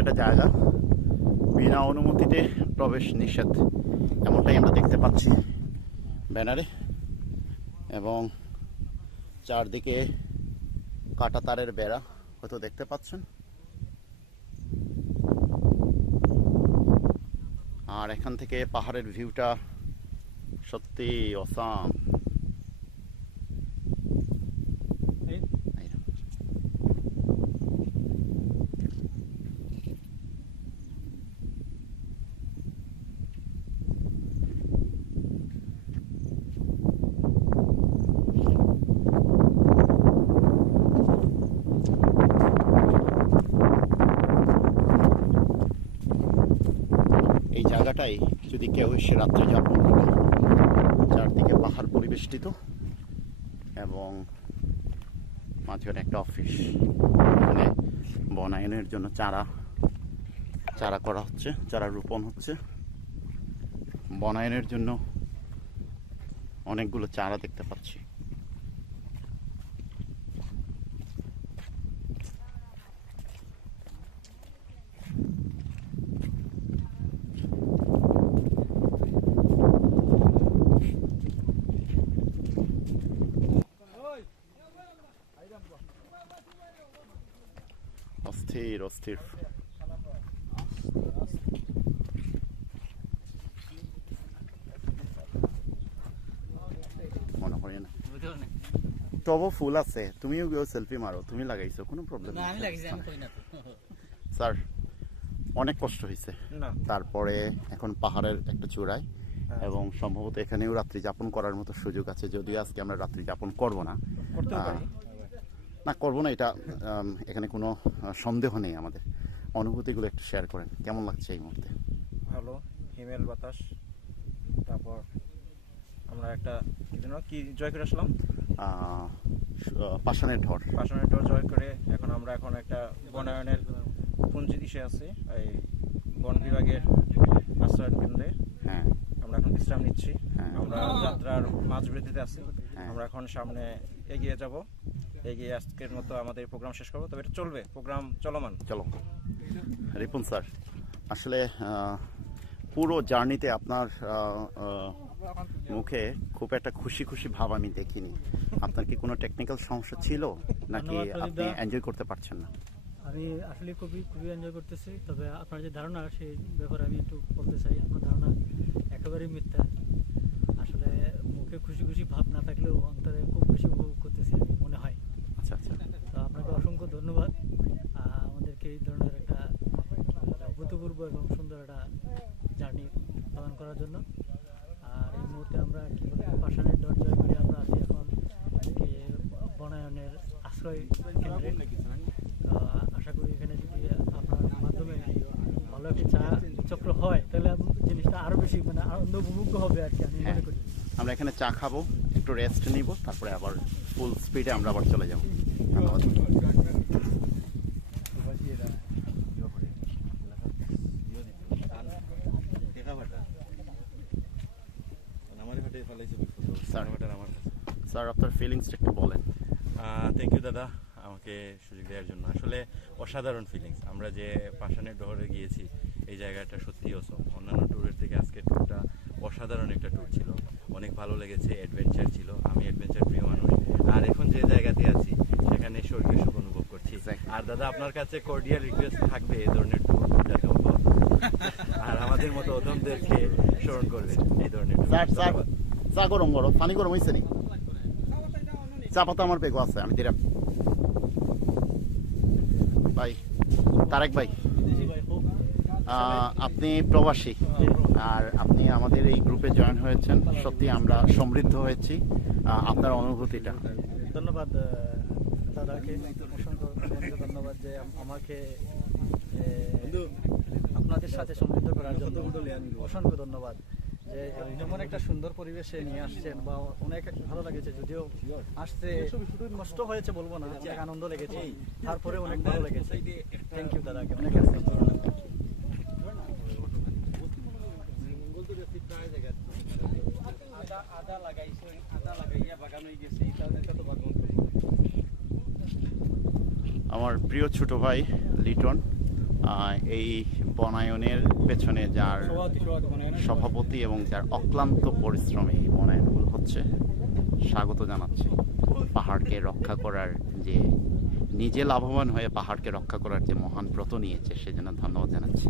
একটা জায়গা, বিনা অনুমতিতে প্রবেশ নিষেধ, এমনটাই আমরা দেখতে পাচ্ছি ব্যানারে। এবং চারদিকে কাঁটা তারের বেড়া হয়তো দেখতে পাচ্ছেন। আর এখান থেকে পাহাড়ের ভিউটা সত্যি অসাম। এই জায়গাটাই যদি কেউ এসে রাত্রে যাপন করে, চারদিকে পাহাড় পরিবেষ্টিত এবং মাঝখানে একটা অফিস, এখানে বনায়নের জন্য চারা করা হচ্ছে, চারা রোপণ হচ্ছে। বনায়নের জন্য অনেকগুলো চারা দেখতে পাচ্ছি। অস্থির অস্থির। মনে করি না তবু ফুল আছে, তুমিও গিয়ে সেলফি মারো, তুমি লাগাইছো, কোনো প্রবলেম না। স্যার অনেক কষ্ট হয়েছে, তারপরে এখন পাহাড়ের একটা চূড়ায়, এবং সম্ভবত এখানেও রাত্রি যাপন করার মতো সুযোগ আছে, যদিও আজকে আমরা রাত্রি যাপন করব না, করবো না, এটা এখানে কোনো সন্দেহ নেই। আমাদের অনুভূতিগুলো একটু শেয়ার করেন, কেমন লাগছে এই মুহূর্তে? ভালো, হিমেল বাতাস। তারপর আমরা একটা কি জয় করে আসলাম, পাষাণের ঢর জয় করে আমরা এখন একটা বনায়নের পুঞ্জি দিশে আছি, এই বন বিভাগের আশ্রয়ন কেন্দ্রে। হ্যাঁ, আমরা এখন বিশ্রাম নিচ্ছি। আমরা যাত্রার মাঝ বৃদ্ধিতে আছি। আমরা এখন সামনে এগিয়ে যাব, এগিয়ে আজকের মতো আমাদের প্রোগ্রাম শেষ করবো। তবে এটা চলবে, প্রোগ্রাম চলমান। চলো রিপন স্যার, আসলে পুরো জার্নিতে আপনার মুখে খুব একটা খুশি খুশি ভাব আমি দেখিনি। আপনার কি কোনো টেকনিক্যাল সমস্যা ছিল, নাকি আপনি এনজয় করতে পারছেন না? আমি আসলে খুবই এনজয় করতেছি। তবে আপনার যে ধারণা সেই ব্যাপারে আমি একটু বলতে চাই, আপনার ধারণা একেবারেই মিথ্যা। আসলে মুখে খুশি খুশি ভাব না থাকলেও অন্তরে খুব বেশি উপভোগ করতেছি আমি, মনে হয়। আচ্ছা আচ্ছা, তো আপনাকে অসংখ্য ধন্যবাদ আমাদেরকে এই ধরনের একটা অভূতপূর্ব এবং সুন্দর একটা জার্নি প্রদান করার জন্য। আর এই মুহূর্তে আমরা কি বলে পাষাণের ঢর জয় করে আমরা আছি এখন বনায়নের আশ্রয় কেন্দ্রে। তো আশা করি এখানে যদি আপনার মাধ্যমে ভালো একটি চা চক্র হয়, তাহলে জিনিসটা আরো বেশি আনন্দ উপভোগ্য হবে আর কি, আমি মনে করি। আমরা এখানে চা খাবো, একটু রেস্ট নিব, তারপরে আবার ফুল স্পিডে আমরা আবার চলে যাবো। ধন্যবাদ। স্যার আপনার ফিলিংসটা একটু বলেন। থ্যাংক ইউ দাদা, আমাকে সুযোগ দেওয়ার জন্য। আসলে অসাধারণ ফিলিংস। আমরা যে পাষাণের ডহরে গিয়েছি, এই জায়গাটা সত্যি অসম। অন্যান্য ট্যুরের থেকে আজকের ট্যুরটা অসাধারণ একটা ট্যুর ছিল, অনেক ভালো লেগেছে, অ্যাডভেঞ্চার ছিল। আমি অ্যাডভেঞ্চার প্রিয় মানুষ, আর এখন যে জায়গাতে আছি সেখানে স্বর্গীয় সুখ অনুভব করছি। আর দাদা আপনার কাছে কর্ডিয়াল রিকোয়েস্ট থাকবে এই ধরনের ট্যুর যাতে অব্যাহত, আর আমাদের মতো অধমদেরকে স্মরণ করবেন এই ধরনের। চা গরম গরম, পানি গরম হয়েছে নি? চা পাতা আমার বেগও আছে, আমি দিলাম। ভাই তারেক ভাই, আপনি প্রবাসী আর আপনি আমাদের এই গ্রুপে জয়েন হয়েছেন, সত্যি আমরা সমৃদ্ধ হয়েছি। আপনার অনুভূতিটা? ধন্যবাদ দাদাকে, অসংখ্য ধন্যবাদ যে আমাকে আপনাদের সাথে সমৃদ্ধ করার জন্য। অসংখ্য ধন্যবাদ যে যেমন একটা সুন্দর পরিবেশে নিয়ে আসছেন, বা অনেক ভালো লেগেছে। যদিও আসতে কষ্ট হয়েছে বলবো না, অনেক আনন্দ লেগেছে, তারপরে অনেক ভালো লেগেছে। থ্যাংক ইউ দাদাকে, অনেক আমার প্রিয় ছোট ভাই লিটন, এই বনায়নের পেছনে যার সভাপতি এবং যার অক্লান্ত পরিশ্রমে এই বনায়নগুলো হচ্ছে, স্বাগত জানাচ্ছি। পাহাড়কে রক্ষা করার যে, নিজে লাভবান হয়ে পাহাড়কে রক্ষা করার যে মহান ব্রত নিয়েছে, সেজন্য ধন্যবাদ জানাচ্ছি।